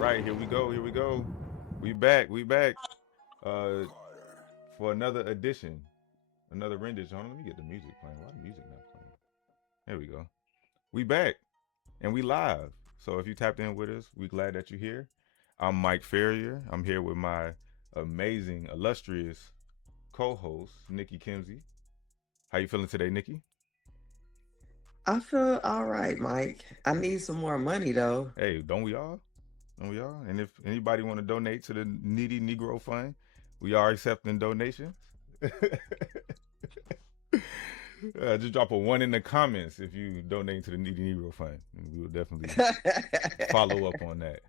right, here we go. Here we go. We back. We back. Uh, for another edition, another rendition. Hold on, let me get the music playing. Why the music not playing? There we go. We back and we live. So if you tapped in with us, we glad that you're here. I'm Mike Ferrier. I'm here with my amazing, illustrious co-host Nikki Kimsey. How you feeling today, Nikki? I feel all right, Mike. I need some more money though. Hey, don't we all? Don't we all? And if anybody want to donate to the Needy Negro Fund, we are accepting donations. Just drop a one in the comments if you donate to the Needy Negro Fund, and we will definitely follow up on that.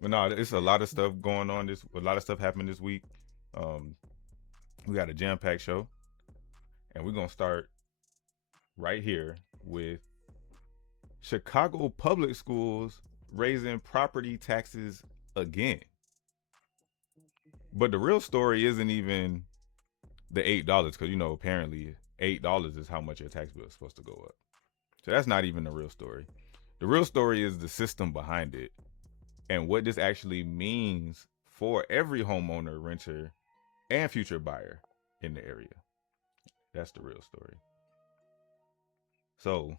But no, it's a lot of stuff going on. A lot of stuff happened this week. Um, we got a jam-packed show, and we're gonna start right here with Chicago public schools raising property taxes again. But the real story isn't even the $8, because apparently $8 is how much your tax bill is supposed to go up. So that's not even the real story. The real story is the system behind it and what this actually means for every homeowner, renter, and future buyer in the area. That's the real story. So,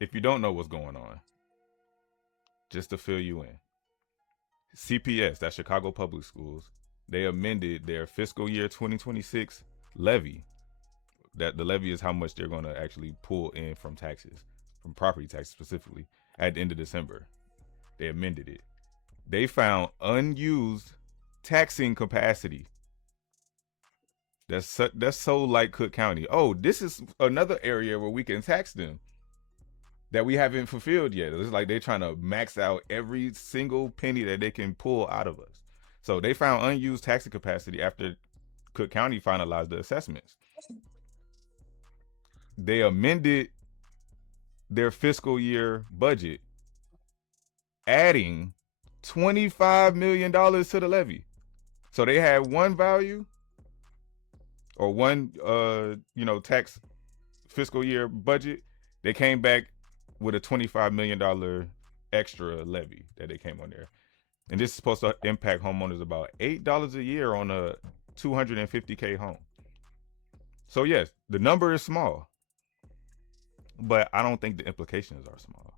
if you don't know what's going on, just to fill you in, CPS, that's Chicago Public Schools, they amended their fiscal year 2026 levy. That the levy is how much they're going to actually pull in from taxes, from property taxes specifically, at the end of December. They amended it. They found unused taxing capacity. That's so like Cook County. Oh, this is another area where we can tax them that we haven't fulfilled yet. It's like they're trying to max out every single penny that they can pull out of us. So they found unused taxing capacity after Cook County finalized the assessments. They amended their fiscal year budget, adding $25 million to the levy. So they had one value or one tax fiscal year budget. They came back with a $25 million extra levy that they came on there. And this is supposed to impact homeowners about $8 a year on a $250K home. So yes, the number is small, but I don't think the implications are small.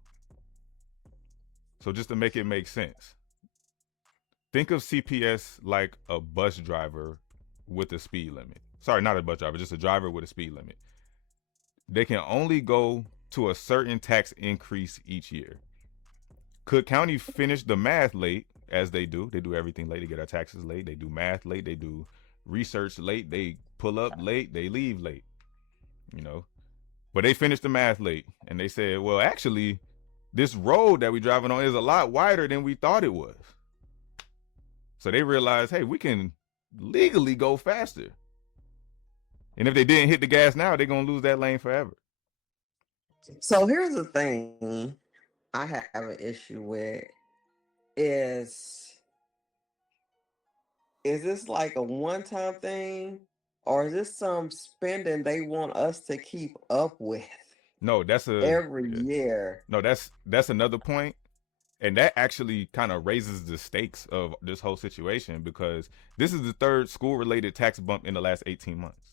So just to make it make sense, think of CPS like a bus driver with a speed limit. Sorry, not a bus driver, just a driver with a speed limit. They can only go to a certain tax increase each year. Cook County finished the math late, as they do. They do everything late. They get our taxes late. They do math late. They do research late. They pull up late. They leave late. But they finished the math late, and they said, well, actually, this road that we're driving on is a lot wider than we thought it was. So they realized, hey, we can legally go faster. And if they didn't hit the gas now, they're going to lose that lane forever. So here's the thing I have an issue with is this like a one-time thing, or is this some spending they want us to keep up with No, every year? No, that's another point. And that actually kind of raises the stakes of this whole situation, because this is the third school-related tax bump in the last 18 months.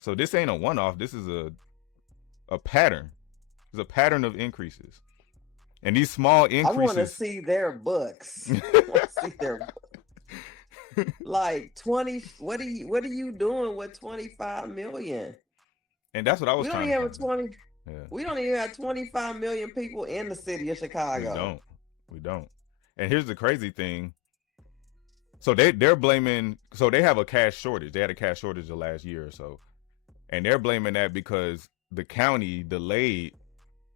So this ain't a one-off. This is a pattern. It's a pattern of increases. And these small increases. I want to see their books. I want to see their books. Like 20. What are you doing with 25 million? And that's what I was we trying don't to even have 20. Yeah. We don't even have 25 million people in the city of Chicago. We don't. And here's the crazy thing. So they're blaming. So they have a cash shortage. They had a cash shortage the last year or so, and they're blaming that because the county delayed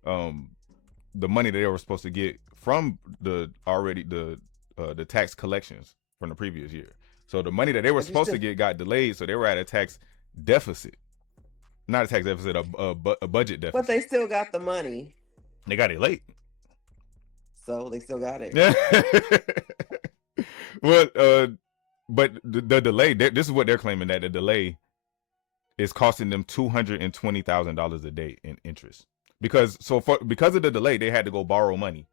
the money that they were supposed to get from the tax collections from the previous year. So the money that they were supposed to get got delayed, so they were at a tax deficit. Not a tax deficit, a budget deficit. But they still got the money. They got it late. So they still got it. Well, but the delay, this is what they're claiming, that the delay is costing them $220,000 a day in interest. Because of the delay, they had to go borrow money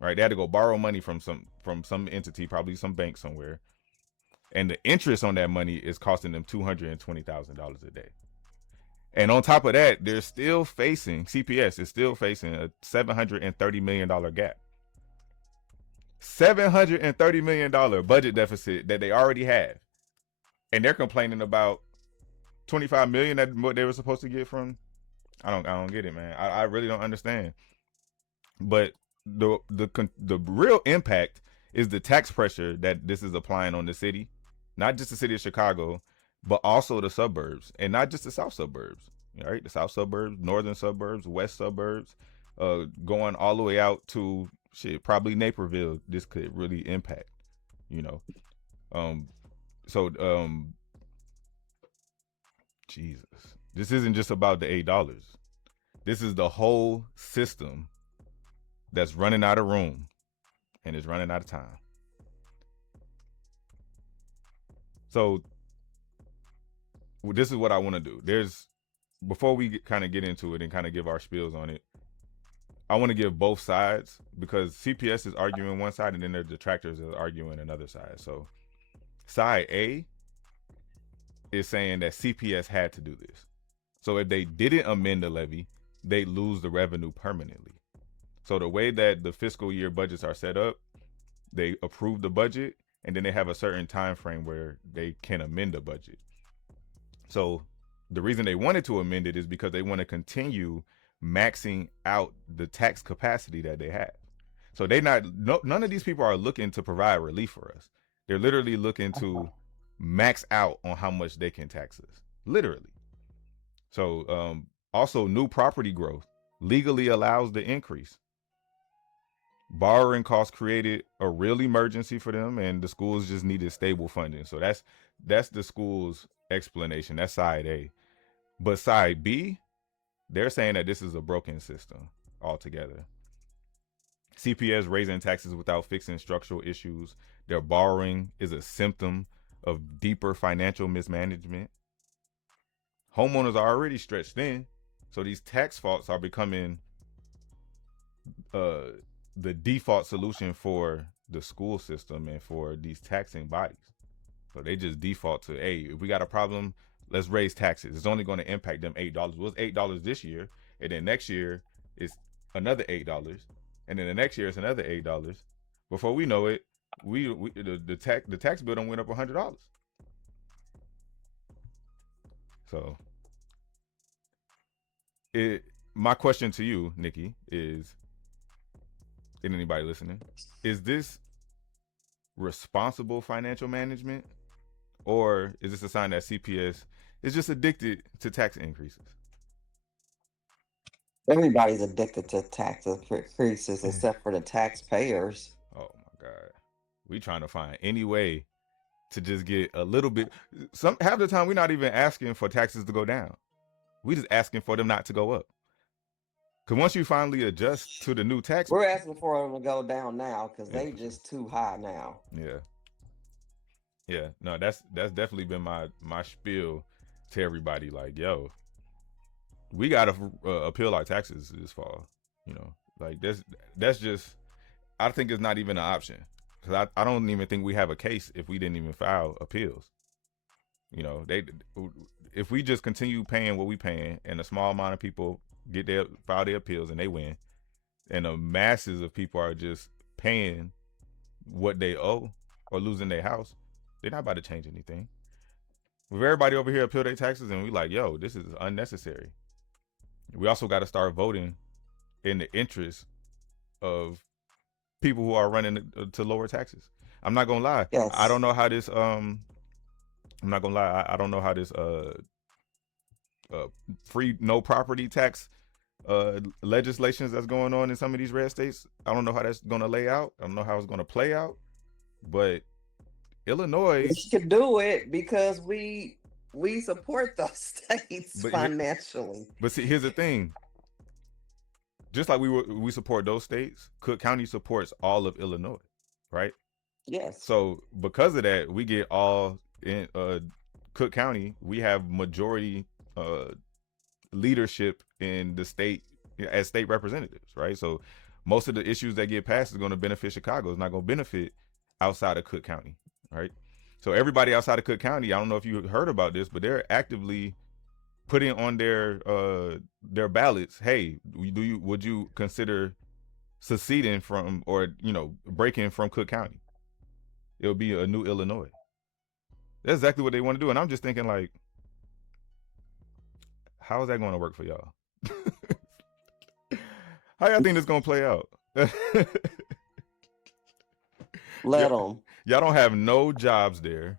right? They had to go borrow money from some entity, probably some bank somewhere, and the interest on that money is costing them $220,000 a day. And on top of that, they're still facing CPS is still facing a $730 million gap. $730 million budget deficit that they already have. And they're complaining about 25 million that what they were supposed to get from. I don't get it, man. I really don't understand. But the real impact is the tax pressure that this is applying on the city, not just the city of Chicago, but also the suburbs, and not just the south suburbs. Right, the south suburbs, northern suburbs, west suburbs, going all the way out to shit, probably Naperville. This could really impact, you know. Um, so Jesus, this isn't just about the $8. This is the whole system that's running out of room and is running out of time. So this is what I want to do. Before we kind of get into it and kind of give our spiels on it, I want to give both sides, because CPS is arguing one side and then their detractors are arguing another side. So side A is saying that CPS had to do this. So if they didn't amend the levy, they lose the revenue permanently. So the way that the fiscal year budgets are set up, they approve the budget and then they have a certain time frame where they can amend the budget. So the reason they wanted to amend it is because they want to continue maxing out the tax capacity that they have. So none of these people are looking to provide relief for us. They're literally looking to max out on how much they can tax us, literally. So also, new property growth legally allows the increase. Borrowing costs created a real emergency for them, and the schools just needed stable funding. So that's the school's explanation. That's side A. But side B, they're saying that this is a broken system altogether. CPS raising taxes without fixing structural issues. Their borrowing is a symptom of deeper financial mismanagement. Homeowners are already stretched thin, so these tax faults are becoming the default solution for the school system and for these taxing bodies. So they just default to, hey, if we got a problem, let's raise taxes. It's only going to impact them $8. Well, it's $8 this year, and then next year it's another $8, and then the next year it's another $8. Before we know it, the tax bill done went up $100. So my question to you, Nikki, is, and anybody listening, is this responsible financial management, or is this a sign that CPS is just addicted to tax increases? Everybody's addicted to tax increases except for the taxpayers. Oh my God. We trying to find any way to just get a little bit. Half the time we're not even asking for taxes to go down. We just asking for them not to go up. Because once you finally adjust to the new tax, we're asking for them to go down now because they just too high now. Yeah. No, that's definitely been my spiel to everybody. Like, yo, we gotta appeal our taxes this fall. You know, like that's just, I think it's not even an option, because I don't even think we have a case if we didn't even file appeals. You know, if we just continue paying what we paying, and a small amount of people file their appeals and they win, and the masses of people are just paying what they owe or losing their house, they're not about to change anything. With everybody over here appeal their taxes, and we like, yo, this is unnecessary. We also got to start voting in the interest of people who are running to lower taxes. I'm not gonna lie. Yes. I don't know how this. I'm not gonna lie. I don't know how this free no property tax legislations that's going on in some of these red states. I don't know how that's gonna lay out. I don't know how it's gonna play out. But Illinois, we should do it because we support those states financially. But see, here's the thing. Just like we support those states, Cook County supports all of Illinois, right? Yes. So because of that, we get all in Cook County. We have majority leadership in the state as state representatives, right? So most of the issues that get passed is going to benefit Chicago. It's not going to benefit outside of Cook County, right? So everybody outside of Cook County, I don't know if you heard about this, but they're actively putting on their ballots. Hey, would you consider seceding from, or breaking from Cook County? It'll be a new Illinois. That's exactly what they want to do, and I'm just thinking like, how is that going to work for y'all? How y'all think this gonna play out? Let them. Y'all don't have no jobs there.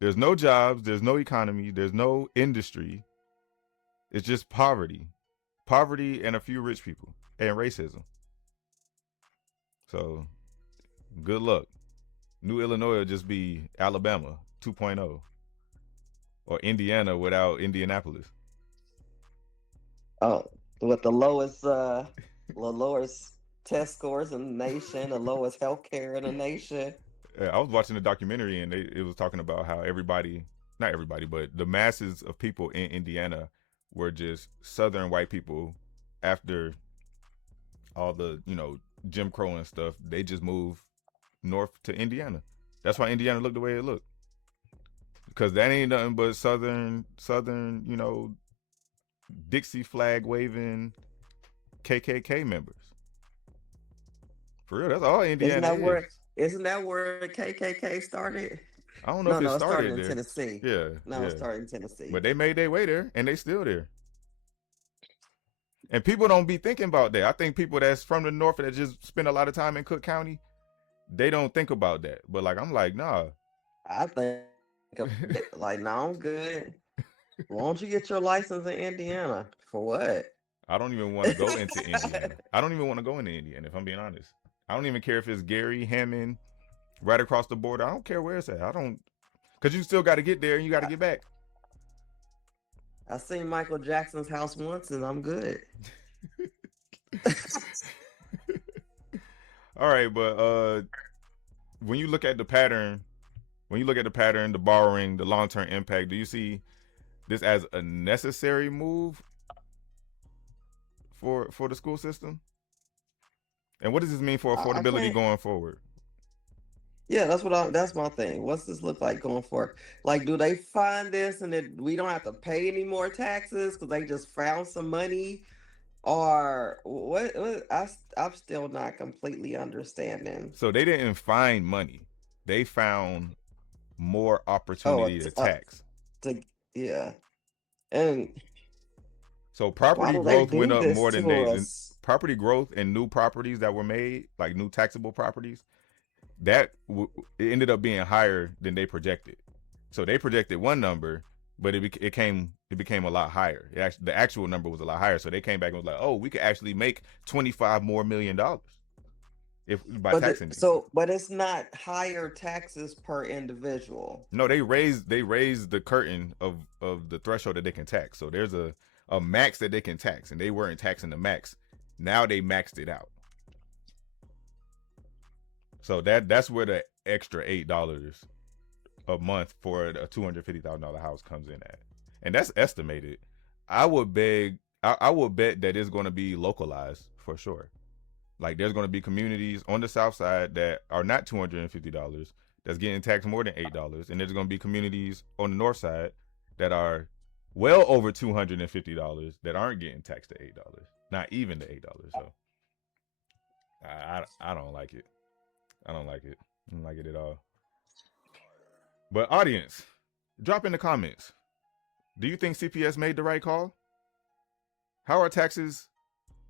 There's no jobs. There's no economy. There's no industry. It's just poverty and a few rich people and racism. So, good luck. New Illinois will just be Alabama 2.0, or Indiana without Indianapolis. Oh, with the lowest test scores in the nation, the lowest healthcare in the nation. I was watching a documentary, and it was talking about how not everybody, but the masses of people in Indiana were just Southern white people. After all the Jim Crow and stuff, they just moved north to Indiana. That's why Indiana looked the way it looked, because that ain't nothing but Southern, Dixie flag waving KKK members. For real, that's all Indiana Isn't that where the KKK started? I don't know if it started in Tennessee. Yeah. It started in Tennessee. But they made their way there, and they still there. And people don't be thinking about that. I think people that's from the north that just spend a lot of time in Cook County, they don't think about that. But like, I'm like, nah. I think like, no, I'm good. Why don't you get your license in Indiana? For what? I don't even want to go into Indiana. I don't even want to go into Indiana, if I'm being honest. I don't even care if it's Gary, Hammond, right across the border. I don't care where it's at. Because you still got to get there and you got to get back. I seen Michael Jackson's house once and I'm good. All right, but when you look at the pattern, the borrowing, the long-term impact, do you see this as a necessary move for the school system? And what does this mean for affordability going forward? Yeah, that's my thing. What's this look like going forward? Like, do they find this and that we don't have to pay any more taxes because they just found some money? Or what I'm still not completely understanding. So they didn't find money. They found more opportunity to tax. Yeah. And so property growth went up more than property growth and new properties that were made, like new taxable properties, that it ended up being higher than they projected. So they projected one number, but it became a lot higher. The actual number was a lot higher. So they came back and was like, oh, we could actually make $25 million more by taxing it. But it's not higher taxes per individual. No, they raised the curtain of the threshold that they can tax. So there's a max that they can tax, and they weren't taxing the max. Now they maxed it out. So that's where the extra $8 a month for a $250,000 house comes in at. And that's estimated. I would bet that it's going to be localized for sure. Like, there's going to be communities on the south side that are not $250 that's getting taxed more than $8, and there's going to be communities on the north side that are well over $250 that aren't getting taxed to $8, not even the $8. So I don't like it. I don't like it at all. But audience, drop in the comments. Do you think CPS made the right call? How are taxes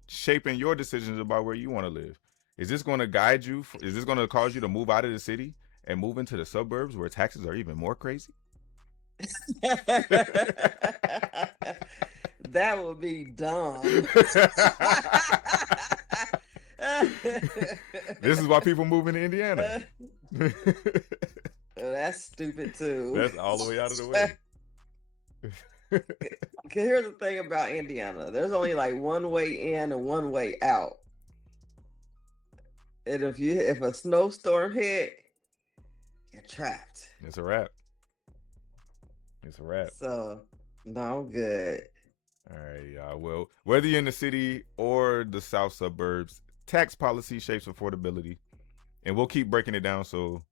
shaping your decisions about where you want to live? Is this going to guide you? Is this going to cause you to move out of the city and move into the suburbs where taxes are even more crazy? That would be dumb. This is why people move into Indiana. That's stupid too. That's all the way out of the way. Here's the thing about Indiana. There's only like one way in and one way out. And if a snowstorm hit, you're trapped. It's a wrap. So, no, good. All right, y'all. Well, whether you're in the city or the south suburbs, tax policy shapes affordability, and we'll keep breaking it down so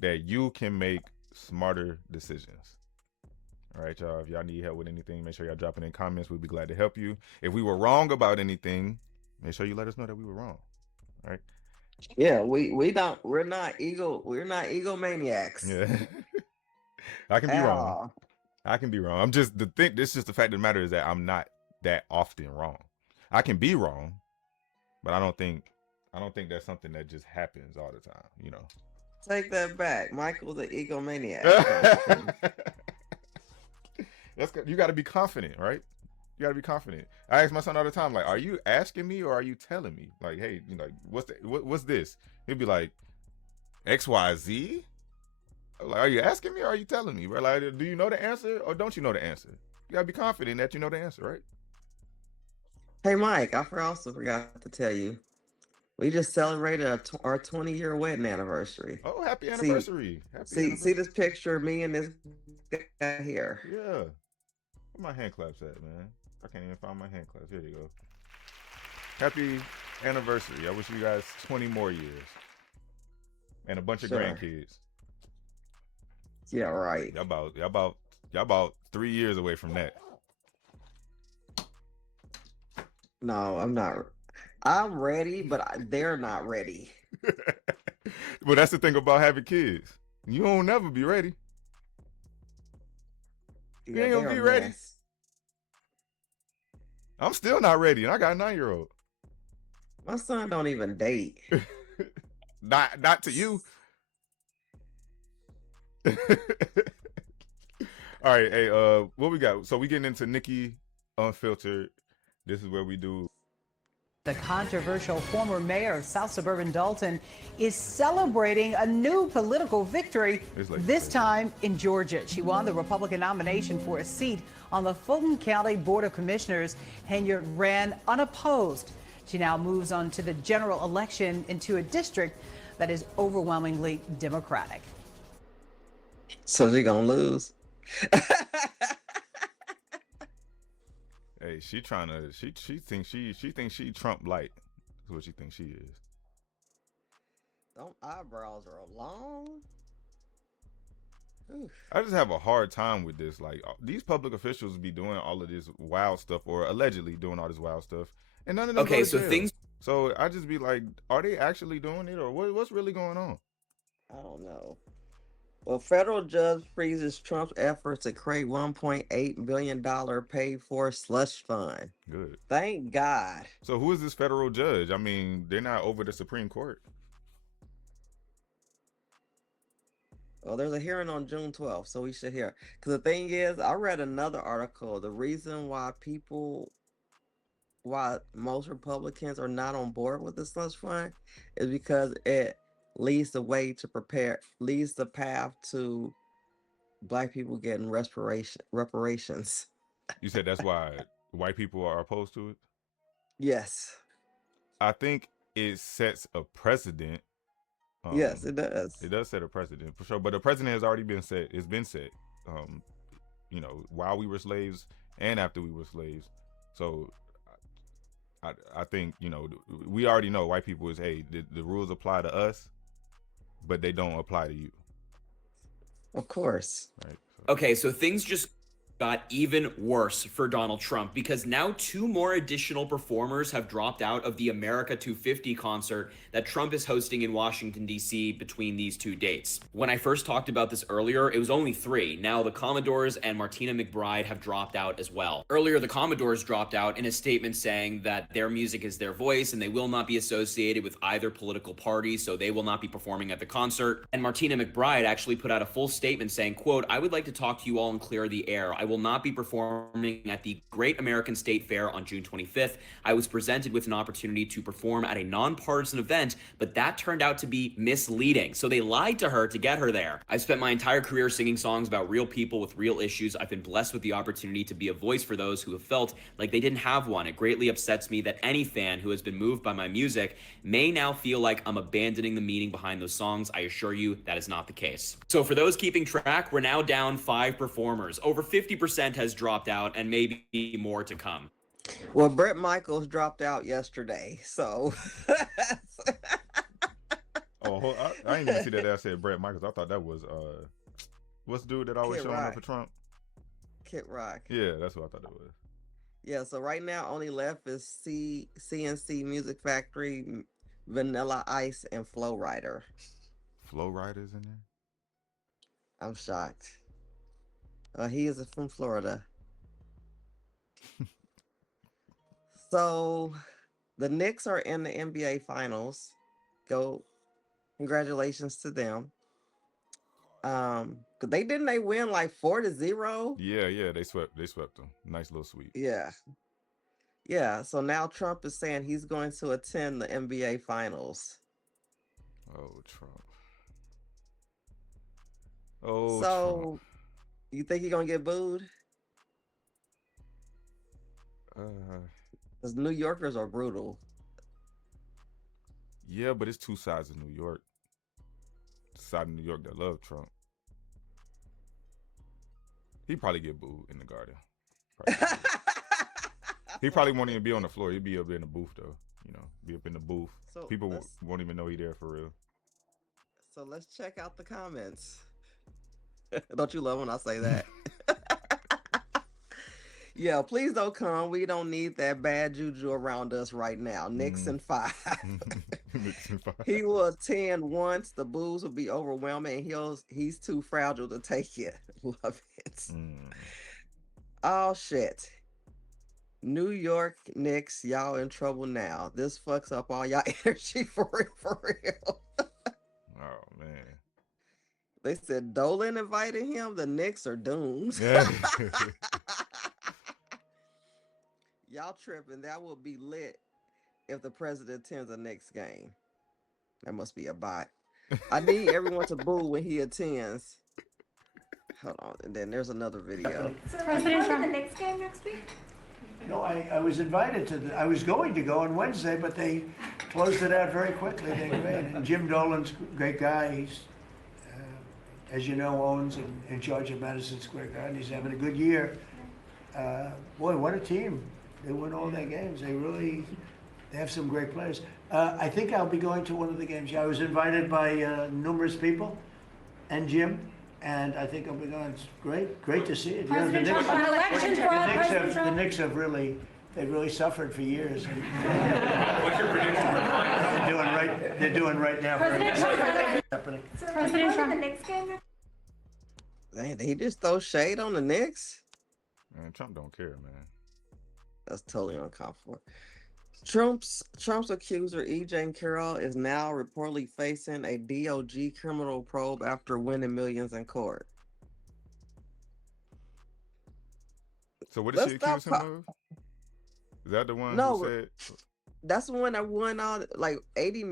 that you can make smarter decisions. All right, y'all. If y'all need help with anything, make sure y'all drop it in comments. We'd be glad to help you. If we were wrong about anything, make sure you let us know that we were wrong. All right. Yeah, we're not egomaniacs Yeah. I can be at wrong. all. I can be wrong. I'm just the thing. This is just the fact of the matter is that I'm not that often wrong. I can be wrong, but I don't think that's something that just happens all the time. You know. Take that back. Michael's an egomaniac. No, I'm just kidding. You got to be confident, right? You got to be confident. I ask my son all the time, like, "Are you asking me or are you telling me? Like, hey, you know, what's this?" He'll be like, "XYZ." Like, are you asking me or are you telling me, bro? Like, do you know the answer or don't you know the answer? You gotta be confident that you know the answer, right? Hey, Mike, also forgot to tell you, we just celebrated our 20-year wedding anniversary. Oh, happy See, anniversary! Happy see anniversary! this picture of me and this guy here. Yeah. Where my hand claps at, man? I can't even find my hand claps. Here you go. Happy anniversary! I wish you guys 20 more years and a bunch of Sure. grandkids. Yeah, right. Y'all about 3 years away from that. No, I'm not. I'm ready, but they're not ready. But that's the thing about having kids. You don't never be ready. You Yeah, ain't they're gonna be a ready. mess. I'm still not ready, and I got a 9-year-old. My son don't even date. Not to you. All right, hey, what we got? So we getting into Nikki Unfiltered. This is where we do. The controversial former mayor of South Suburban Dalton is celebrating a new political victory, this time in Georgia. She won the Republican nomination for a seat on the Fulton County Board of Commissioners. Henyard ran unopposed. She now moves on to the general election into a district that is overwhelmingly Democratic. So she gonna lose. Hey, she thinks she Trump light. That's what she thinks she is. Them eyebrows are long. Oof. I just have a hard time with this. Like, these public officials be doing all of this wild stuff, or allegedly doing all this wild stuff, and none of them go to jail. So I just be like, are they actually doing it, or what's really going on? I don't know. Well, federal judge freezes Trump's efforts to create $1.8 billion paid-for slush fund. Good. Thank God. So who is this federal judge? I mean, they're not over the Supreme Court. Well, there's a hearing on June 12th, so we should hear. Because the thing is, I read another article. The reason why most Republicans are not on board with the slush fund is because it leads the path to Black people getting reparations. You said that's why white people are opposed to it? Yes. I think it sets a precedent. Yes, it does. It does set a precedent for sure. But the precedent has already been set. It's been set. You know, while we were slaves and after we were slaves. So I think, you know, we already know white people is, hey, the rules apply to us, but they don't apply to you. Of course. Right. Okay, so things just got even worse for Donald Trump because now 2 more additional performers have dropped out of the America 250 concert that Trump is hosting in Washington, D.C. between these 2 dates. When I first talked about this earlier, it was only 3. Now the Commodores and Martina McBride have dropped out as well. Earlier, the Commodores dropped out in a statement saying that their music is their voice and they will not be associated with either political party, so they will not be performing at the concert. And Martina McBride actually put out a full statement saying, quote, "I would like to talk to you all and clear the air. I will not be performing at the Great American State Fair on June 25th. I was presented with an opportunity to perform at a nonpartisan event, but that turned out to be misleading. So they lied to her to get her there. I've spent my entire career singing songs about real people with real issues. I've been blessed with the opportunity to be a voice for those who have felt like they didn't have one. It greatly upsets me that any fan who has been moved by my music may now feel like I'm abandoning the meaning behind those songs. I assure you that is not the case." So for those keeping track, we're now down 5 performers. Over 50% has dropped out and maybe more to come. Well, Brett Michaels dropped out yesterday, so. Oh, I didn't even see that. I said Brett Michaels. I thought that was what's the dude that always Kid showing Rock. up for Trump? Kid Rock. Yeah, that's what I thought it was. Yeah, so right now only left is CNC Music Factory, Vanilla Ice, and Flow Rider. Flow Riders in there. I'm shocked. He is from Florida. So the Knicks are in the NBA Finals. Congratulations to them. They win like 4-0. Yeah, they swept them. Nice little sweep. Yeah. So now Trump is saying he's going to attend the NBA Finals. Oh, Trump. Oh, so Trump. You think he's gonna get booed? Because New Yorkers are brutal. Yeah, but it's two sides of New York. The side of New York that love Trump. He probably get booed in the Garden. He probably won't even be on the floor. He'd be up in the booth though. Be up in the booth. So people won't even know he there for real. So let's check out the comments. Don't you love when I say that? Yeah, please don't come. We don't need that bad juju around us right now. Nixon 5. Nixon 5. He will attend once. The boos will be overwhelming. And he's too fragile to take it. Love it. Oh, shit. New York Knicks, y'all in trouble now. This fucks up all y'all energy for real. Oh, man. They said Dolan invited him. The Knicks are doomed. Yeah. Y'all tripping. That will be lit if the president attends the next game. That must be a bot. I need everyone to boo when he attends. Hold on. And then there's another video. So President Trump, the next game next week? No, I was invited to I was going to go on Wednesday, but they closed it out very quickly. And Jim Dolan's a great guy. He's, as you know, owns and in charge of Madison Square Garden. He's having a good year. Boy, what a team. They win all their games. They have some great players. I think I'll be going to one of the games. Yeah, I was invited by numerous people and Jim, and I think I'll be going. It's great to see it. President Trump, an election fraud, President Trump. The Knicks have really suffered for years. What's your prediction? They're doing right now. President Trump, Happening. President Trump, the next game. Dang, he just throw shade on the Knicks? Man, Trump don't care, man. That's totally uncalled for. Trump's accuser, E. Jane Carroll, is now reportedly facing a DOJ criminal probe after winning millions in court. So what did she accuse him of? Is that the one who said? That's the one that won all like $82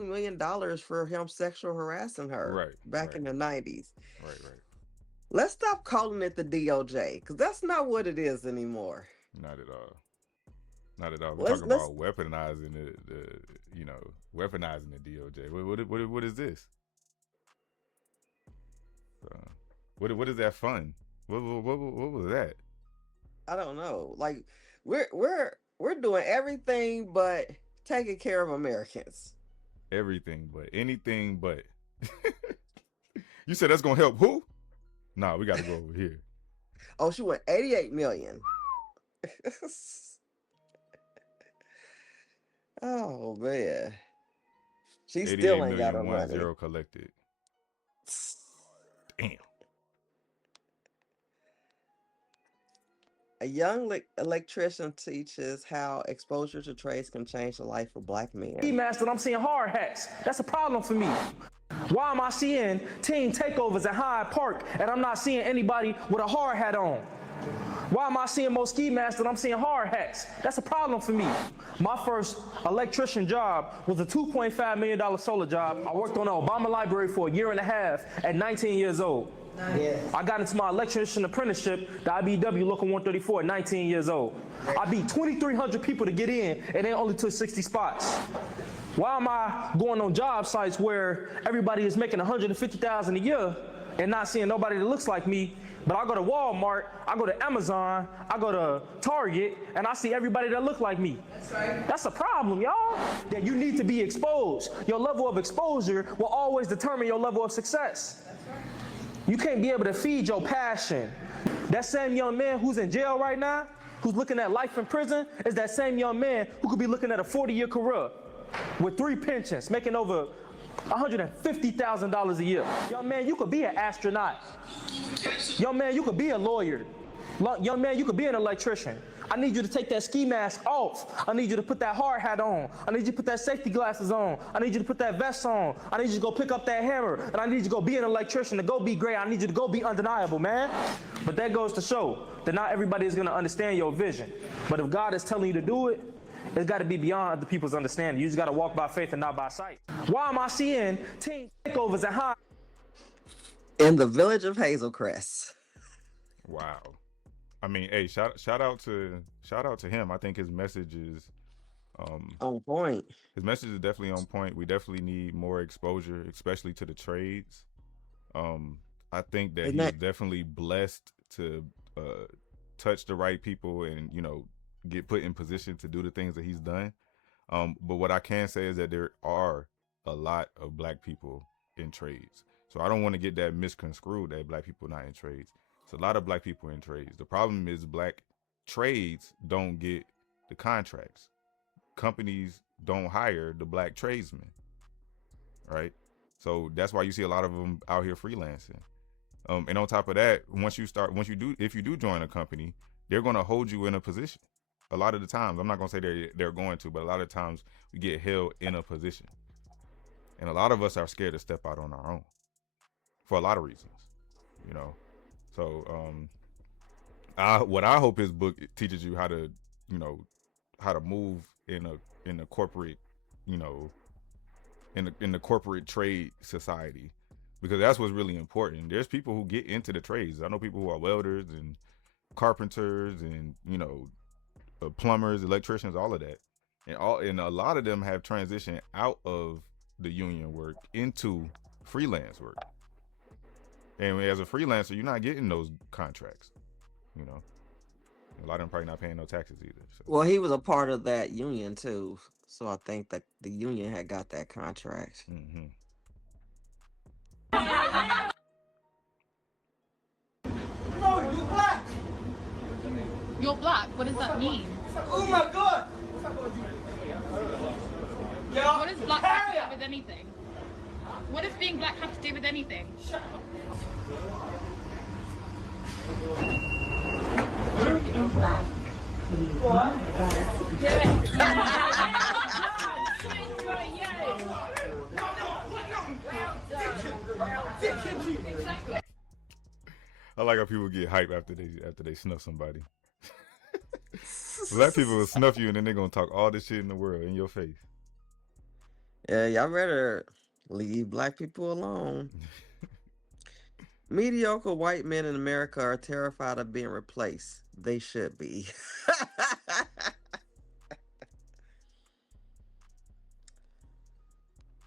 million for him sexual harassing her back in the 90s. Right. Let's stop calling it the DOJ, because that's not what it is anymore. Not at all. We're talking about weaponizing weaponizing the DOJ. What is this? What is that fun? What was that? I don't know. Like we're doing everything but taking care of Americans. Everything but anything but. You said that's gonna help who? Nah, we gotta go over here. Oh, she went 88 million. Oh man, she still ain't got her money. 0 collected. Damn. A young electrician teaches how exposure to trades can change the life of Black men. Master, I'm seeing hard hats. That's a problem for me. Why am I seeing team takeovers at Hyde Park and I'm not seeing anybody with a hard hat on? Why am I seeing more ski masks and I'm seeing hard hats? That's a problem for me. My first electrician job was a $2.5 million solar job. I worked on the Obama Library for a year and a half at 19 years old. Nice. I got into my electrician apprenticeship, the IBW Local 134 at 19 years old. I beat 2,300 people to get in and they only took 60 spots. Why am I going on job sites where everybody is making $150,000 a year and not seeing nobody that looks like me But I go to Walmart, I go to Amazon, I go to Target, and I see everybody that look like me. That's right. That's a problem, y'all. That you need to be exposed. Your level of exposure will always determine your level of success. You can't be able to feed your passion. That same young man who's in jail right now, who's looking at life in prison, is that same young man who could be looking at a 40-year career with 3 pensions, making over $150,000 a year. Young man, you could be an astronaut. Young man, you could be a lawyer. Young man, you could be an electrician. I need you to take that ski mask off. I need you to put that hard hat on. I need you to put that safety glasses on. I need you to put that vest on. I need you to go pick up that hammer. And I need you to go be an electrician, to go be great. I need you to go be undeniable, man. But that goes to show that not everybody is going to understand your vision. But if God is telling you to do it, it's got to be beyond other people's understanding. You just got to walk by faith and not by sight. Why am I seeing team takeovers at high? In the village of Hazelcrest. Wow. I mean, hey, shout out to him. I think his message is on point. His message is definitely on point. We definitely need more exposure, especially to the trades. I think that he's definitely blessed to touch the right people and, you know, get put in position to do the things that he's done. But what I can say is that there are a lot of black people in trades. So I don't want to get that misconstrued that black people not in trades. It's a lot of black people in trades. The problem is black trades don't get the contracts. Companies don't hire the black tradesmen, right? So that's why you see a lot of them out here freelancing. And on top of that, if you do join a company, they're going to hold you in a position. A lot of the times, I'm not going to say they're going to, but a lot of times we get held in a position. And a lot of us are scared to step out on our own for a lot of reasons, you know? So what I hope his book teaches you how to, you know, how to move in a corporate, you know, in the corporate trade society, because that's what's really important. There's people who get into the trades. I know people who are welders and carpenters and, you know, plumbers, electricians, all of that. And a lot of them have transitioned out of the union work into freelance work. And as a freelancer, you're not getting those contracts, you know. A lot of them probably not paying no taxes either. So. Well, he was a part of that union too, so I think that the union had got that contract. Mm-hmm. No, you're black. You're black? What does that mean? Oh my God! What does black have to do with anything? What does being black have to do with anything? I like how people get hype after they snuff somebody. Black people will snuff you and then they're gonna talk all this shit in the world in your face. Yeah, y'all better leave black people alone. Mediocre white men in America are terrified of being replaced. They should be.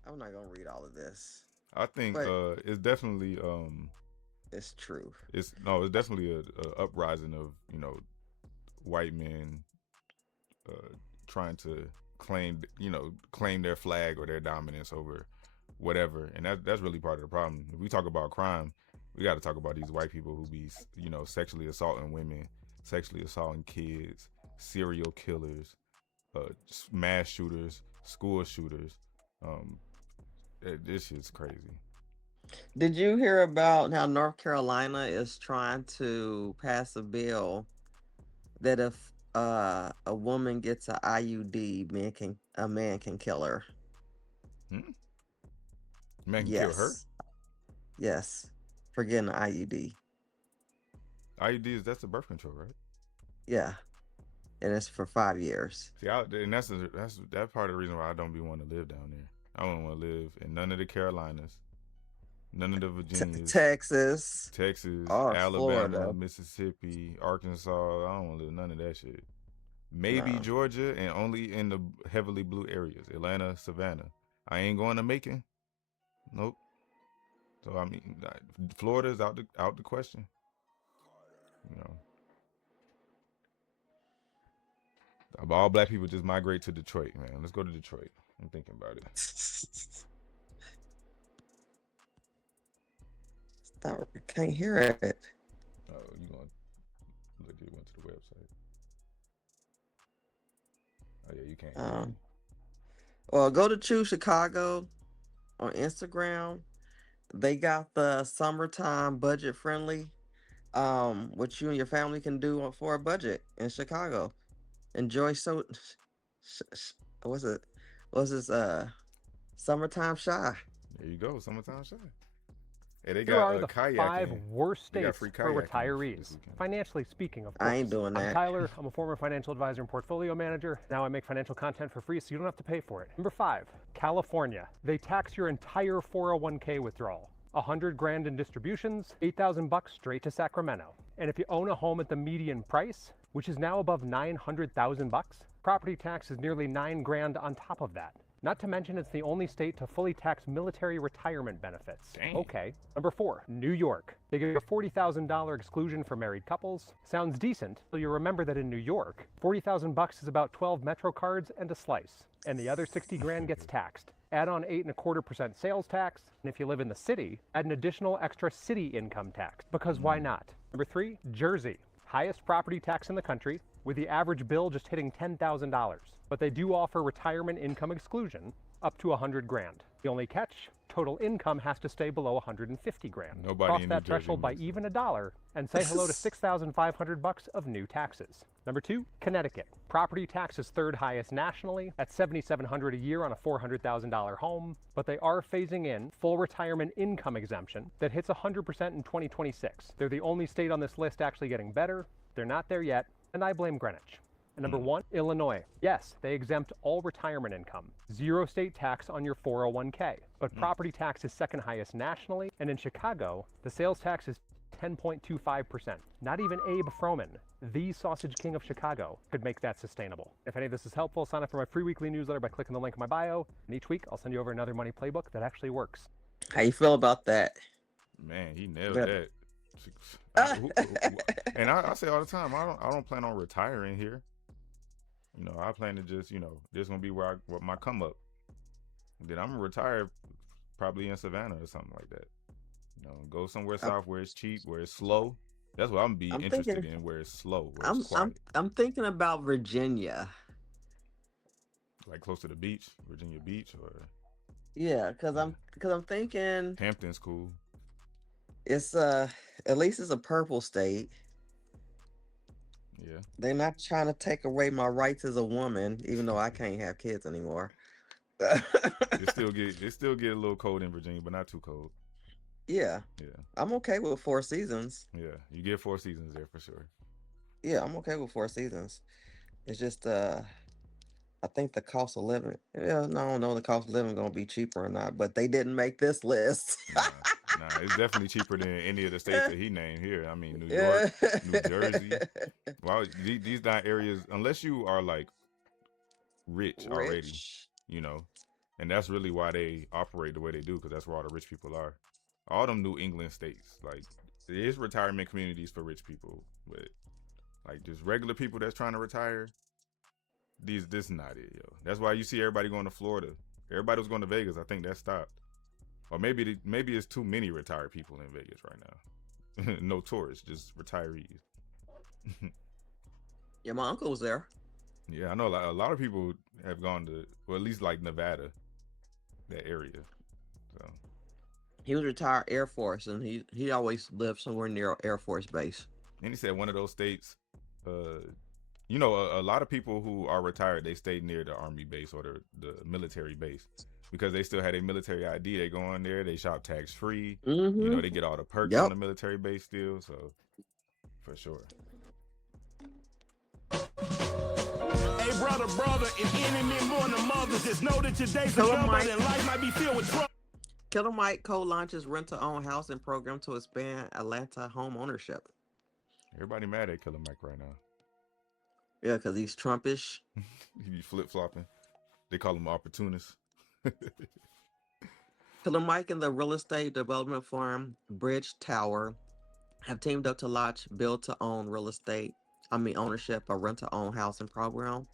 I'm not gonna read all of this. I think it's definitely it's true. It's definitely a uprising of, you know, white men trying to claim their flag or their dominance over whatever, and that's really part of the problem. If we talk about crime, we got to talk about these white people who be, you know, sexually assaulting women, sexually assaulting kids, serial killers, mass shooters, school shooters. This shit's crazy. Did you hear about how North Carolina is trying to pass a bill that if a woman gets an IUD, a man can kill her? Man can kill her? Yes, for getting an IUD. IUD that's the birth control, right? Yeah, and it's for 5 years. See, and that's part of the reason why I don't be wanting to live down there. I don't want to live in none of the Carolinas, none of the Virginias, Texas, Alabama, Florida, Mississippi, Arkansas. I don't want to live in none of that shit. Maybe Georgia, and only in the heavily blue areas, Atlanta, Savannah. I ain't going to Macon. Nope. So I mean, Florida's out the question. You know, all black people just migrate to Detroit, man. Let's go to Detroit. I'm thinking about it. Stop, I can't hear it. Oh, you going to went to the website. Oh yeah, you can't. Well, go to Choose Chicago on Instagram. They got the summertime budget friendly, what you and your family can do for a budget in Chicago. Enjoy what's it? What's this? Summertime shy. There you go, summertime shy. Hey, they Here got are the kayaking. 5 worst They got states free for kayaking retirees. this weekend. Financially speaking, of course. I ain't doing that. I'm Tyler. I'm a former financial advisor and portfolio manager. Now I make financial content for free, so you don't have to pay for it. Number 5, California. They tax your entire 401k withdrawal. 100 grand in distributions, 8,000 bucks straight to Sacramento. And if you own a home at the median price, which is now above 900,000 bucks, property tax is nearly 9 grand on top of that. Not to mention it's the only state to fully tax military retirement benefits. Dang. Okay. Number 4, New York. They give you a $40,000 exclusion for married couples. Sounds decent, but you remember that in New York, 40,000 bucks is about 12 Metro cards and a slice, and the other 60 grand gets taxed. Add on 8.25% sales tax, and if you live in the city, add an additional extra city income tax, because why not? Number 3, Jersey. Highest property tax in the country, with the average bill just hitting $10,000. But they do offer retirement income exclusion up to 100 grand. The only catch, total income has to stay below 150 grand. Nobody Cross in that New Jersey threshold by makes even $1 and say hello to 6,500 bucks of new taxes. Number 2, Connecticut. Property tax is 3rd highest nationally at $7,700 a year on a $400,000 home, but they are phasing in full retirement income exemption that hits 100% in 2026. They're the only state on this list actually getting better. They're not there yet, and I blame Greenwich. And number 1, Illinois. Yes, they exempt all retirement income. 0 state tax on your 401k. But property tax is 2nd highest nationally, and in Chicago, the sales tax is 10.25%. Not even Abe Froman, the sausage king of Chicago, could make that sustainable. If any of this is helpful, sign up for my free weekly newsletter by clicking the link in my bio, and each week I'll send you over another money playbook that actually works. How you feel about that? Man, he nailed Better. that. And I say all the time, I don't plan on retiring here. You know, I plan to just, you know, this gonna be where my come up. Then I'm gonna retire probably in Savannah or something like that. You know, go somewhere south where it's cheap, where it's slow. That's what I'm interested in, where it's slow, where it's quiet. I'm thinking about Virginia. Like close to the beach, Virginia Beach, or Yeah, cause I'm thinking Hampton's cool. it's at least it's a purple state. Yeah. They're not trying to take away my rights as a woman, even though I can't have kids anymore. It still get a little cold in Virginia, but not too cold. Yeah. Yeah. I'm okay with 4 seasons. Yeah. You get 4 seasons there for sure. Yeah, I'm okay with 4 seasons. It's just I think the cost of living. Yeah, no, I don't know the cost of living gonna be cheaper or not, but they didn't make this list. Nah, it's definitely cheaper than any of the states that he named here. I mean, New York, New Jersey. Well, these not areas, unless you are like rich already, you know, and that's really why they operate the way they do, because that's where all the rich people are. All them New England states, like, there is retirement communities for rich people, but like just regular people that's trying to retire, this is not it, yo. That's why you see everybody going to Florida. Everybody was going to Vegas. I think that stopped. Or maybe it's too many retired people in Vegas right now. No tourists, just retirees. Yeah, my uncle was there. Yeah, I know a lot of people have gone to, well, at least like Nevada, that area. So He was retired Air Force, and he always lived somewhere near Air Force Base. And he said one of those states, you know, a lot of people who are retired, they stay near the Army base or the military base, because they still had a military ID. They go in there, they shop tax free. You know, they get all the perks on the military base still. So for sure. Hey, brother, if enemy more than mothers, just know that today's a number and life might be filled with trouble. Killer Mike co-launches rent-to-own housing program to expand Atlanta home ownership. Everybody mad at Killer Mike right now. Yeah, because he's Trumpish. He be flip-flopping. They call him opportunist. Killer Mike and the real estate development firm Bridge Tower have teamed up to launch build to own real estate. Ownership or rent to own housing program.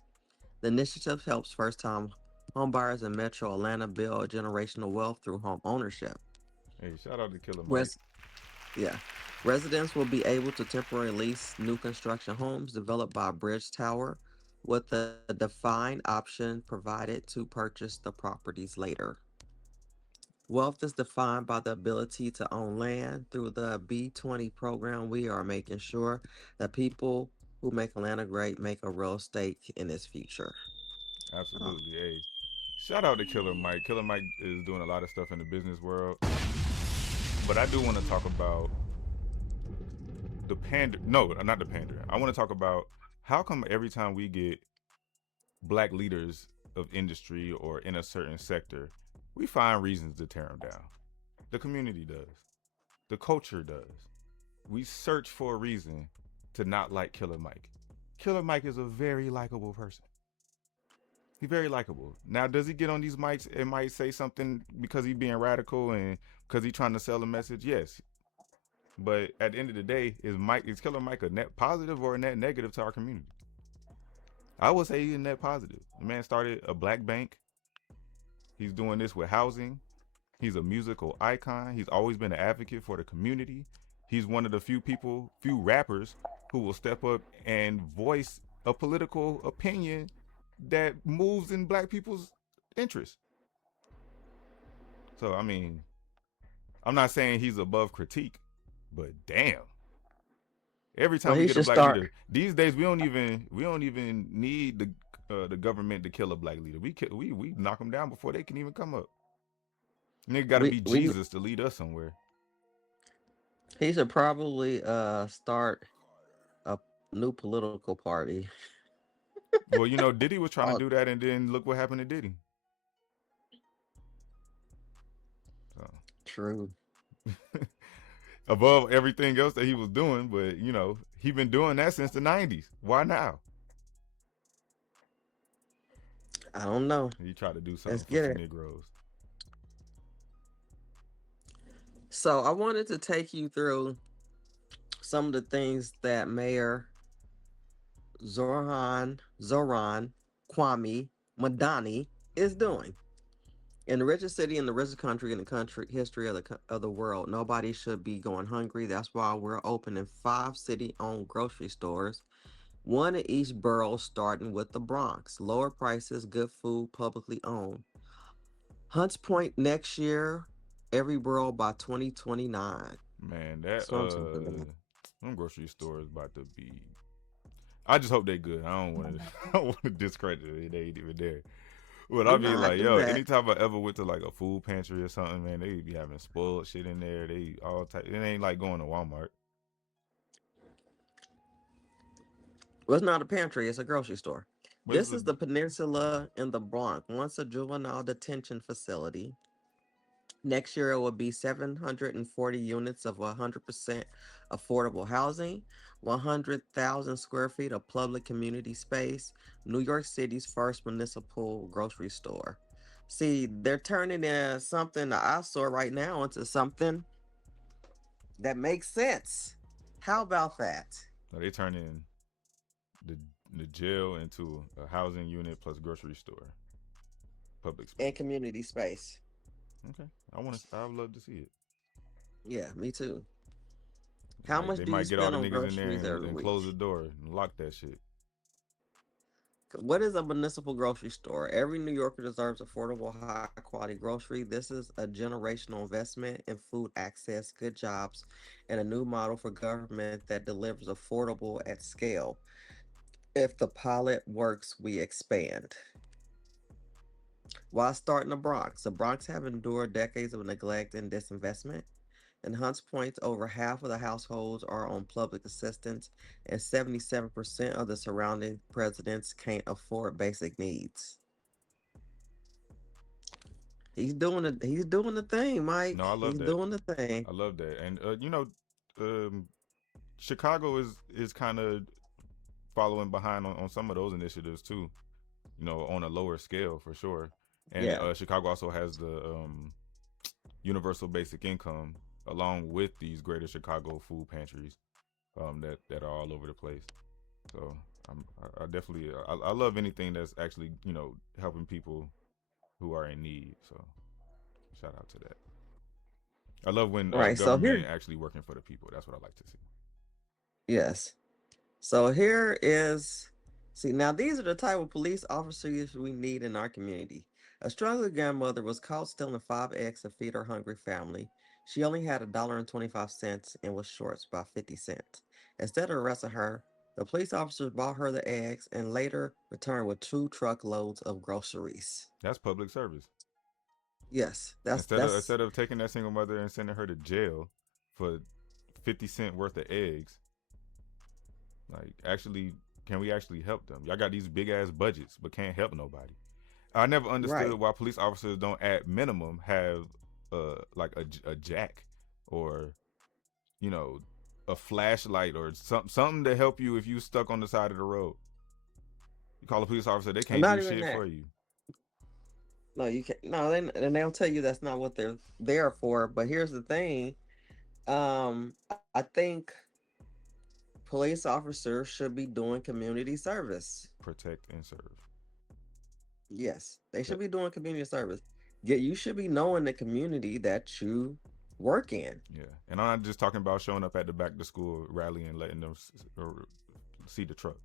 The initiative helps first time homebuyers in Metro Atlanta build generational wealth through home ownership. Hey, shout out to Killer Mike. Res- yeah. Residents will be able to temporarily lease new construction homes developed by Bridge Tower with a defined option provided to purchase the properties later. Wealth is defined by the ability to own land. Through the B20 program, we are making sure that people who make Atlanta great make a real stake in its future. Oh, Absolutely. Hey, shout out to Killer Mike. Killer Mike is doing a lot of stuff in the business world. But I do want to talk about the pander. No, not the pander. I want to talk about how come every time we get black leaders of industry or in a certain sector, we find reasons to tear them down. The community does. The culture does. We search for a reason to not like Killer Mike. Killer Mike is a very likable person. He's very likable. Now, does he get on these mics and might say something because he's being radical and because he's trying to sell a message? Yes. But at the end of the day, is Killer Mike a net positive or a net negative to our community? I would say he's a net positive. The man started a black bank. He's doing this with housing. He's a musical icon. He's always been an advocate for the community. He's one of the few rappers who will step up and voice a political opinion that moves in black people's interests. So, I mean, I'm not saying he's above critique, but damn. Every time well, we he get a should black start. leader, these days we don't even need the government to kill a black leader. We knock them down before they can even come up. Nigga got to be We Jesus to lead us somewhere. He should probably start a new political party. Well, Diddy was trying to do that, and then look what happened to Diddy. So. True. Above everything else that he was doing, but he been doing that since the 90s. Why now? I don't know. He tried to do something for some Negroes. So I wanted to take you through some of the things that Mayor Zoran Kwame Madani is doing. In the richest city in the richest country in the country history of the world, nobody should be going hungry. That's why we're opening 5 city-owned grocery stores, one in each borough, starting with the Bronx. Lower prices, good food, publicly owned. Hunts Point next year, every borough by 2029. Man, them grocery stores about to be. I just hope they good. I don't want to discredit it. They ain't even there. But I mean, like, yo, anytime I ever went to like a food pantry or something, man, they be having spoiled shit in there. They all type. It ain't like going to Walmart. Well, it's not a pantry; it's a grocery store. This is the Peninsula in the Bronx. Once a juvenile detention facility. Next year, it will be 740 units of 100% affordable housing, 100,000 square feet of public community space, New York City's first municipal grocery store. See, they're turning something, the eyesore right now, into something that makes sense. How about that? No, they turning the jail into a housing unit plus grocery store, public space. And community space. Okay, I would love to see it. Yeah, me too. How much they do might you get all spend the on niggas in there groceries and close the door and lock that shit. What is a municipal grocery store? Every New Yorker deserves affordable, high-quality grocery. This is a generational investment in food access, good jobs, and a new model for government that delivers affordable at scale. If the pilot works, we expand. Why start in the Bronx? The Bronx have endured decades of neglect and disinvestment. In Hunts Point, over half of the households are on public assistance, and 77% of the surrounding residents can't afford basic needs. He's doing the thing, Mike. No, I love He's that. doing the thing. I love that. And Chicago is kind of following behind on some of those initiatives too. On a lower scale for sure. And Chicago also has the universal basic income along with these greater Chicago food pantries that are all over the place. So I definitely I love anything that's actually, you know, helping people who are in need. So shout out to that. I love when Right. So government here, actually working for the people. That's what I like to see. yes. So here is, see, now these are the type of police officers we need in our community. A struggling grandmother was caught stealing 5 eggs to feed her hungry family. She only had $1.25 and was short by 50 cents. Instead of arresting her, the police officers bought her the eggs and later returned with 2 truckloads of groceries. That's public service. Yes, Instead of taking that single mother and sending her to jail for 50 cents worth of eggs, like, actually, can we actually help them? Y'all got these big ass budgets, but can't help nobody. I never understood why police officers don't at minimum have like a jack or, you know, a flashlight or something to help you if you stuck on the side of the road. You call a police officer, they can't do shit for you. No, you can't. No, and they'll tell you that's not what they're there for. But here's the thing. I think police officers should be doing community service. Protect and serve. Yes, they should be doing community service. Yeah, you should be knowing the community that you work in. Yeah, and I'm not just talking about showing up at the back to school rally and letting them see the truck.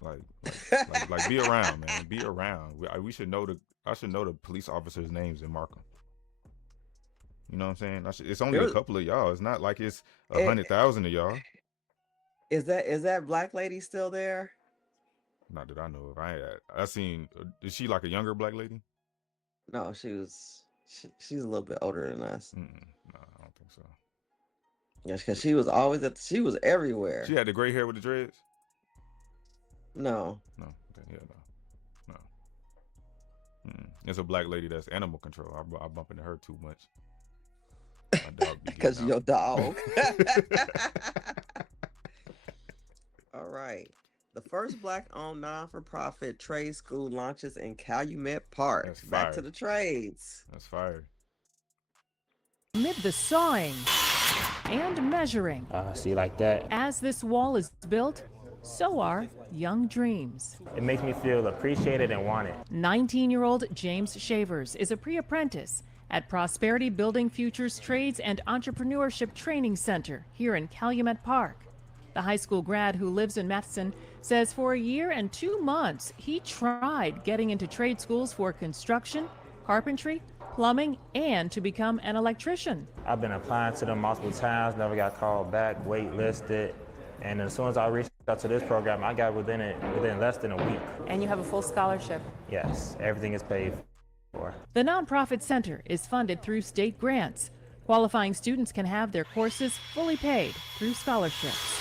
Like be around, man. Be around. We should know I should know the police officers' names and mark them. You know what I'm saying? It's only a couple of y'all. It's not like it's 100,000 of y'all. Is that black lady still there? Not that I know of. I seen. Is she like a younger black lady? No, she's a little bit older than us. No, I don't think so. Yes, because she was always she was everywhere. She had the gray hair with the dreads. No. No. Okay. Yeah. No. It's a black lady that's animal control. I bump into her too much. My dog be because your dog. All right. The first black-owned non-for-profit trade school launches in Calumet Park. That's Back fire. to the trades. That's fire. Amid the sawing and measuring. See, like that. As this wall is built, so are young dreams. It makes me feel appreciated and wanted. 19-year-old James Shavers is a pre-apprentice at Prosperity Building Futures Trades and Entrepreneurship Training Center here in Calumet Park. The high school grad who lives in Madison says for a year and 2 months he tried getting into trade schools for construction, carpentry, plumbing, and to become an electrician. I've been applying to them multiple times, never got called back, waitlisted, and as soon as I reached out to this program, I got within less than a week. And you have a full scholarship? Yes, everything is paid for. The nonprofit center is funded through state grants. Qualifying students can have their courses fully paid through scholarships.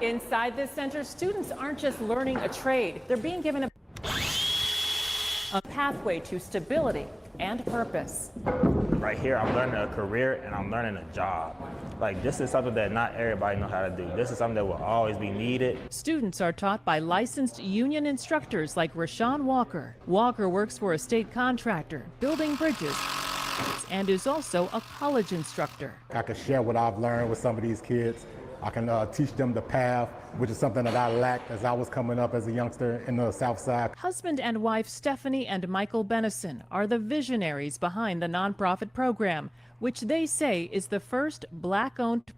Inside this center, students aren't just learning a trade. They're being given a pathway to stability and purpose. Right here, I'm learning a career and I'm learning a job. Like, this is something that not everybody knows how to do. This is something that will always be needed. Students are taught by licensed union instructors like Rashawn Walker. Walker works for a state contractor, building bridges, and is also a college instructor. I can share what I've learned with some of these kids. I can teach them the path, which is something that I lacked as I was coming up as a youngster in the South Side. Husband and wife Stephanie and Michael Bennison are the visionaries behind the nonprofit program, which they say is the first black-owned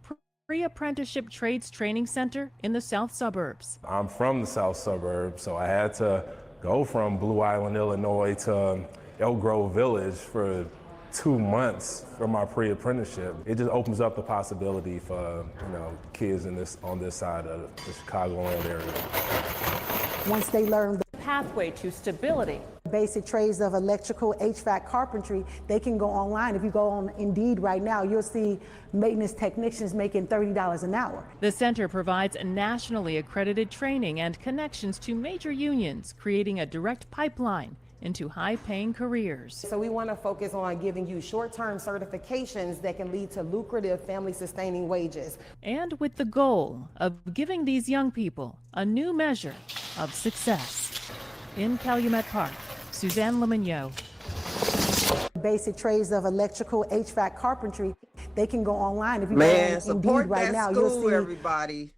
pre-apprenticeship trades training center in the South Suburbs. I'm from the South Suburbs, so I had to go from Blue Island, Illinois to Elk Grove Village for 2 months for my pre-apprenticeship. It just opens up the possibility for, kids on this side of the Chicagoland area. Once they learn the pathway to stability, basic trades of electrical, HVAC, carpentry, they can go online. If you go on Indeed right now, you'll see maintenance technicians making $30 an hour. The center provides nationally accredited training and connections to major unions, creating a direct pipeline into high-paying careers. So we want to focus on giving you short-term certifications that can lead to lucrative family-sustaining wages. And with the goal of giving these young people a new measure of success. In Calumet Park, Suzanne Lemonnier, basic trades of electrical, HVAC, carpentry, they can go online. If you Man, go on support Indeed right that now, school, you'll see. everybody.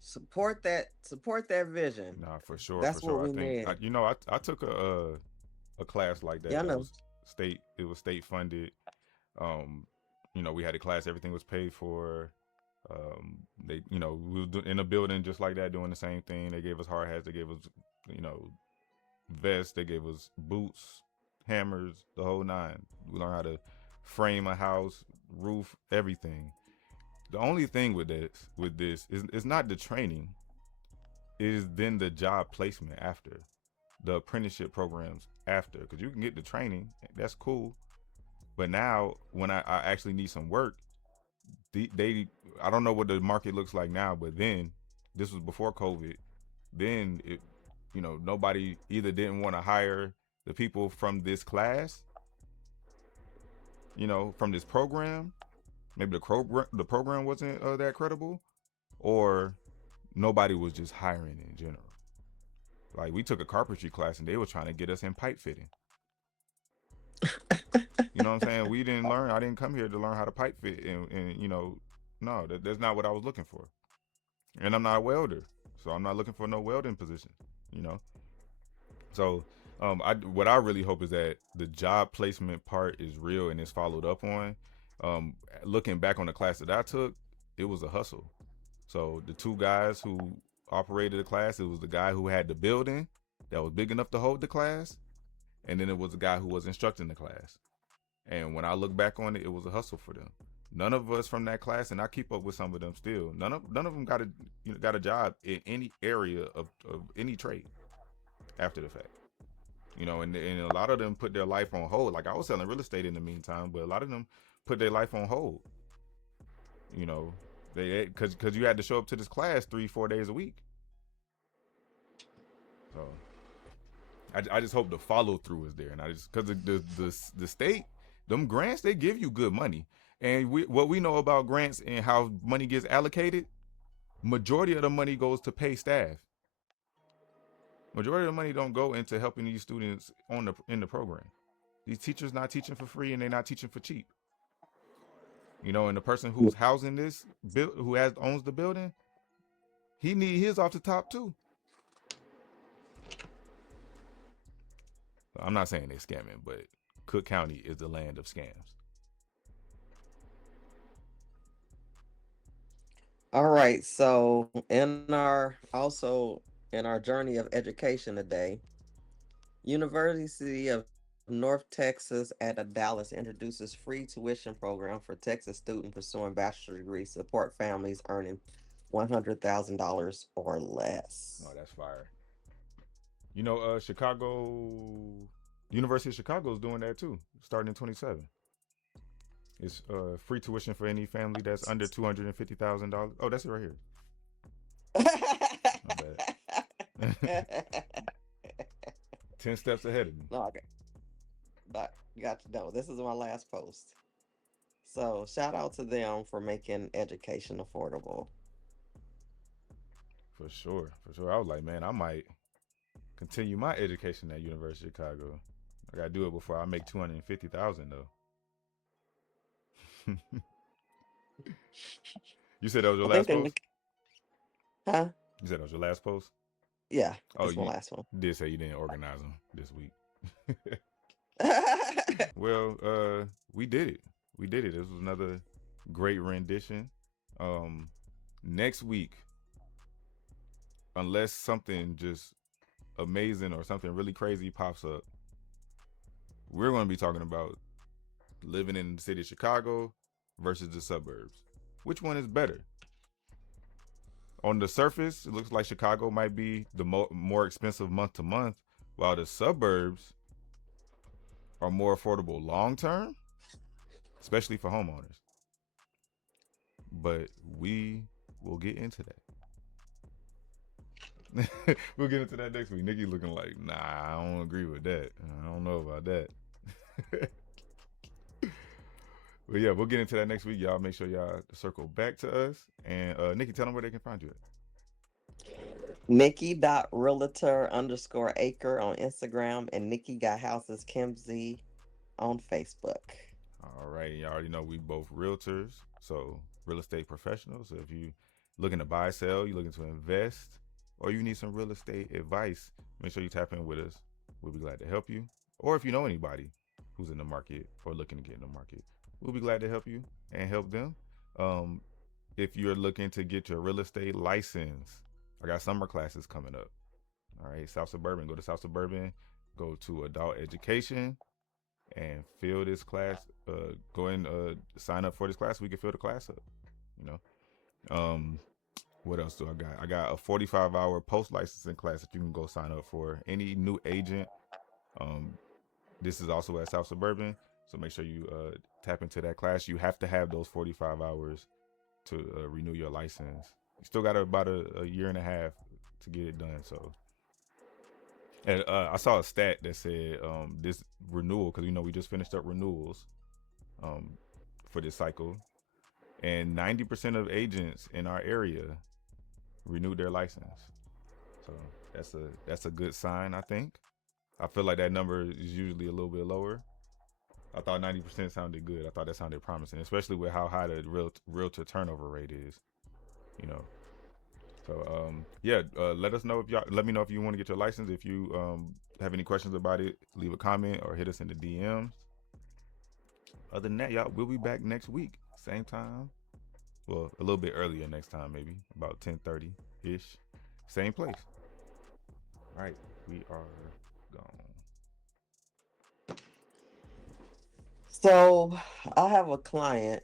Support that vision. Nah, for sure. That's for sure. what we I think need. I took a class like that. Yeah, I That know. was state. It was state funded. We had a class. Everything was paid for. We were in a building just like that, doing the same thing. They gave us hard hats. They gave us, vests. They gave us boots, hammers, the whole nine. We learned how to frame a house, roof, everything. The only thing with this is not the training, is then the job placement after, the apprenticeship programs after, because you can get the training, that's cool, but now when I actually need some work, I don't know what the market looks like now, but then this was before COVID. Then nobody either didn't want to hire the people from this class, from this program. Maybe the program wasn't that credible, or nobody was just hiring in general. Like, we took a carpentry class and they were trying to get us in pipe fitting. You know what I'm saying? We didn't learn. I didn't come here to learn how to pipe fit, and no, that's not what I was looking for. And I'm not a welder, so I'm not looking for no welding position. So what I really hope is that the job placement part is real and is followed up on. Looking back on the class that I took, it was a hustle. So the two guys who operated the class, it was the guy who had the building that was big enough to hold the class, and then it was the guy who was instructing the class. And when I look back on it, it was a hustle for them. None of us from that class, and I keep up with some of them still, none of them got a job in any area of any trade after the fact. And a lot of them put their life on hold. Like, I was selling real estate in the meantime, but a lot of them put their life on hold. They because you had to show up to this class 3-4 days a week. So I just hope the follow through is there, and I just, because the state, them grants, they give you good money, and what we know about grants and how money gets allocated, majority of the money goes to pay staff. Majority of the money don't go into helping these students in the program. These teachers not teaching for free, and they're not teaching for cheap. And the person who's housing this who owns the building, he need his off the top too. I'm not saying they're scamming, but Cook County is the land of scams. All right. So in our journey of education today, University of North Texas at Dallas introduces free tuition program for Texas students pursuing bachelor degree, support families earning $100,000 or less. Oh, that's fire. University of Chicago is doing that too, starting in 2027. It's free tuition for any family that's under $250,000. Oh, that's it right here. My bad. 10 steps ahead of me. Okay. But got to know, this is my last post. So shout out to them for making education affordable. For sure. I was like, man, I might continue my education at University of Chicago. I gotta do it before I make $250,000 though. You said that was your last post? Huh? You said that was your last post? Yeah, oh, that's my last one. You did say you didn't organize them this week. Well, we did it. This was another great rendition. Next week, unless something just amazing or something really crazy pops up, we're going to be talking about living in the city of Chicago versus the suburbs. Which one is better? On the surface, it looks like Chicago might be the more expensive month to month, while the suburbs are more affordable long term, especially for homeowners. But we will get into that. We'll get into that next week. Nikki looking like, nah, I don't agree with that. I don't know about that. But yeah, we'll get into that next week. Y'all make sure y'all circle back to us. And Nikki, tell them where they can find you at. Nikki.realtor_acre on Instagram, and Nikki Got Houses Kimsey on Facebook. All right, you already know we both realtors, so real estate professionals. So if you looking to buy, sell, you looking to invest, or you need some real estate advice, make sure you tap in with us. We'll be glad to help you. Or if you know anybody who's in the market or looking to get in the market, we'll be glad to help you and help them. If you're looking to get your real estate license, I got summer classes coming up. All right, South Suburban. Go to South Suburban, go to adult education, and fill this class. Go and sign up for this class. We can fill the class up. You know. What else do I got? I got a 45-hour post-licensing class that you can go sign up for. Any new agent. This is also at South Suburban, so make sure you tap into that class. You have to have those 45 hours to renew your license. You still got about a year and a half to get it done. So, and I saw a stat that said this renewal, because we just finished up renewals for this cycle, and 90% of agents in our area renewed their license. So that's a good sign, I think. I feel like that number is usually a little bit lower. I thought 90% sounded good. I thought that sounded promising, especially with how high the realtor turnover rate is. So let us know if y'all. Let me know if you want to get your license. If you have any questions about it, leave a comment or hit us in the DMs. Other than that, y'all, we'll be back next week, same time. Well, a little bit earlier next time, maybe about 10:30 ish, same place. All right, we are gone. So I have a client